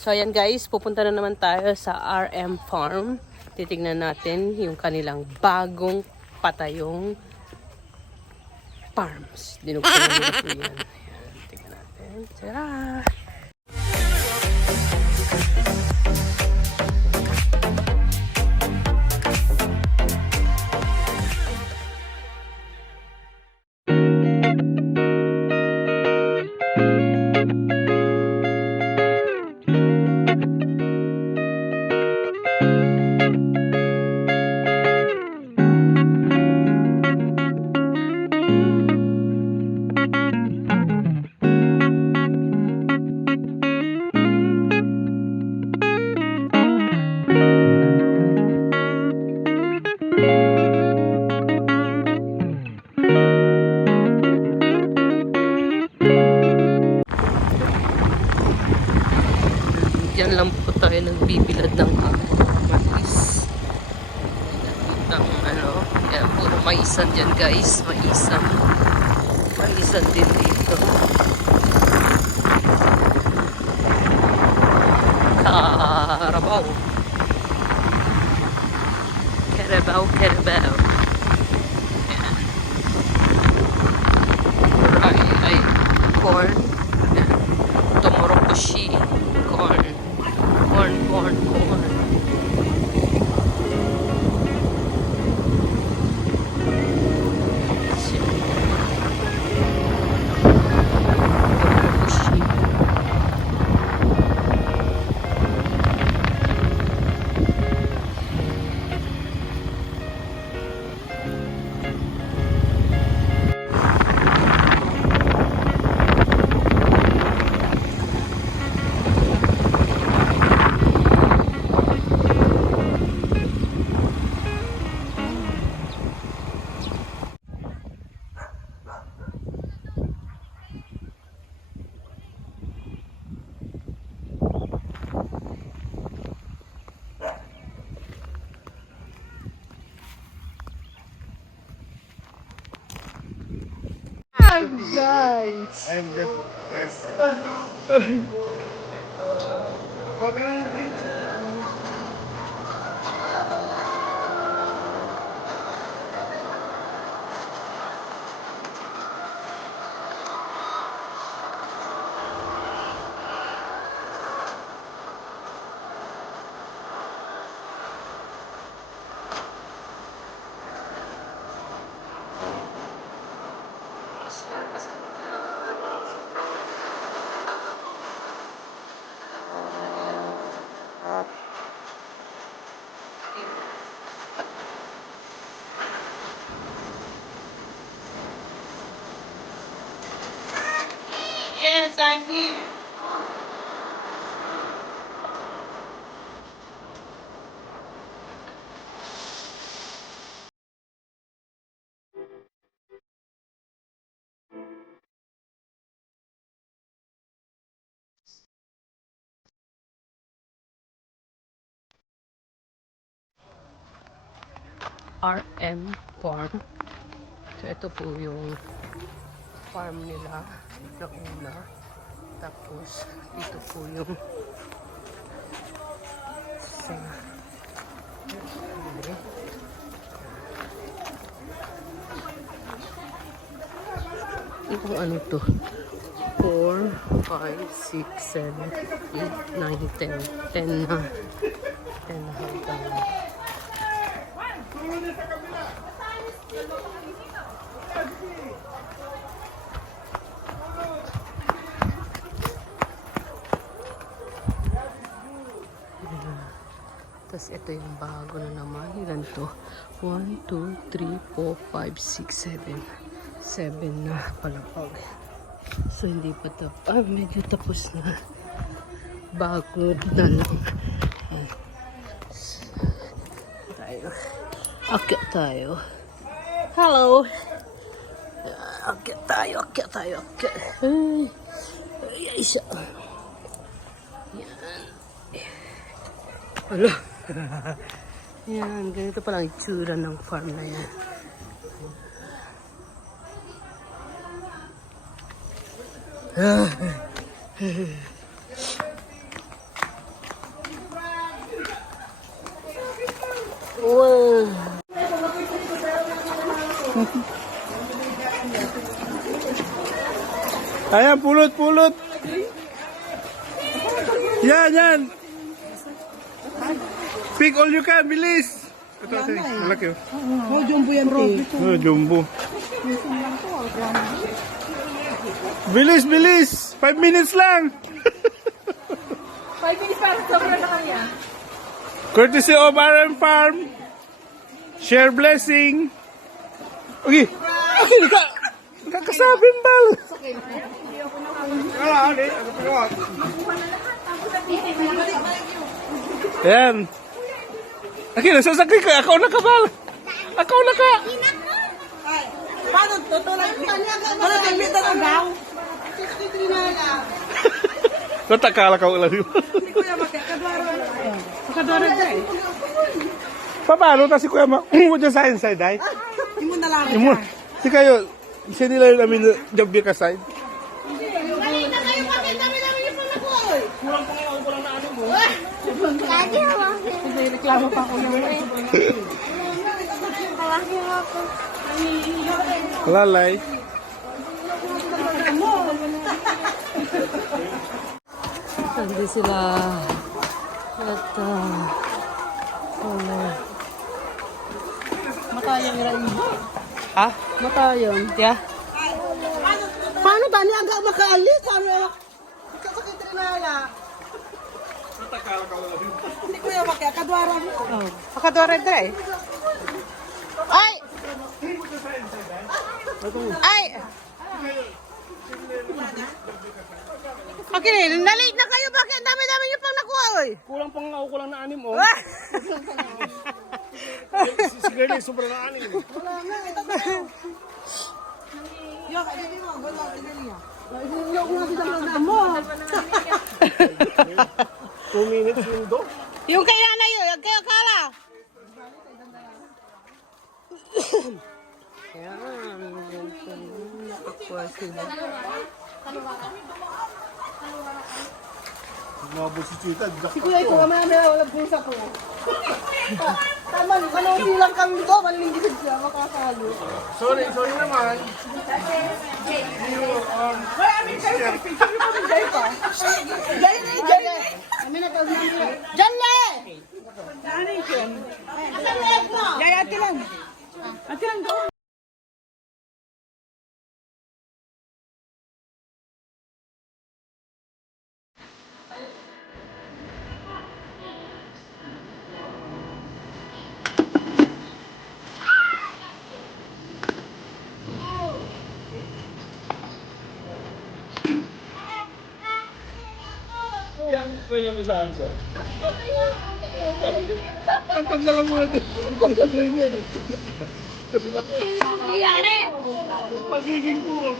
So ayan guys, pupunta na naman tayo sa RM Farm. Titignan natin yung kanilang bagong patayong farms. Dinugtong nila po yan. Ayan, tignan natin. Tara! Diyan lang po tayo nagbibilad ng mais. Ang ano, yan puro maisan dyan guys, maisan. Maisan din dito. Karabaw. Karabaw, karabaw. Yan. Ay, corn. Yan. Tomorokoshi. Corn. Corn. Guys! I'm the best. Yes, I'm here. RM Farm. So ito po yung farm nila na una. Tapos dito po yung sa itong ano to 4, 5, 6, 7, 8, 9, 10 na 10 na hanggang tapos ito yung bago na naman. Ilan to? 1, 2, 3, 4, 5, 6, 7 7 na palapag. So hindi pa tapos. Medyo tapos na. Bago na lang. Tayo. Akyat tayo. Hello! Akyat tayo. Ay, isa. Yan. Hala. Yan, ganito palang itsura ng farm na yan. Ayan, pulot, pulot. Yan, yan. Pick all you can, bilis. Ito, ito. Malaki, oh. Oh, jumbo yan, bro. Oh, jumbo. Bilis, bilis. 5 minutes lang. 5 minutes para sobra na kanya. Courtesy of RM Farm. Share blessing. Okay. Okay, kakasabing bal. Ayan. Okay, nasasakay ka. Ako na ka, bal. Ako na ka. Paano? Tutulad ka niya. Ano taglit na daw? Natakala ka ulan. Hindi ko yung makakadwara. Makadwara dyan eh. Paano? Tapos si Kuya Ma, mo dyan sa inside, ay? Imo na lang. Imo. Si kayo, siya nila yung amin job ka side. Mali na kayo bakit dami-dami yung palakoy. Kulang pa ngayon, kulang na ano mo. Lagi ako. Kasi reklamo pa ako yung Lagi ako. Lalay. Hindi sila. At, matayang irain. ha? Matayon. Yeah. Paano ba niya agak makaalis? Paano? Kakakit rin na ala. Hindi ko yung makakadwara mo. Makadwara dre. Ay! Ay! Okay, nalate na kayo. Bakit? Ang dami-dami niyo pang nakuha, oy. Kulang pang ako, kulang na anim, oh. Si Gerlie, sobrang na anim. Wala nga, ito pa yun. Yok, hindi mo. Gano'n, hindi niya. Yok nga sila na mo. 2 minutes window. Yung kaya na yun, yung kaya kala. Yan. Nakakuha sila. Mabot si Chita. Si Kuya ito, mamaya walang bulsa ko. Tama, manood lang kami dito, malindigid siya, makakalo. Sorry naman. Kaya may saan siya. Ang tanda lang muna din. Ang tanda lang yan. Magiging puro.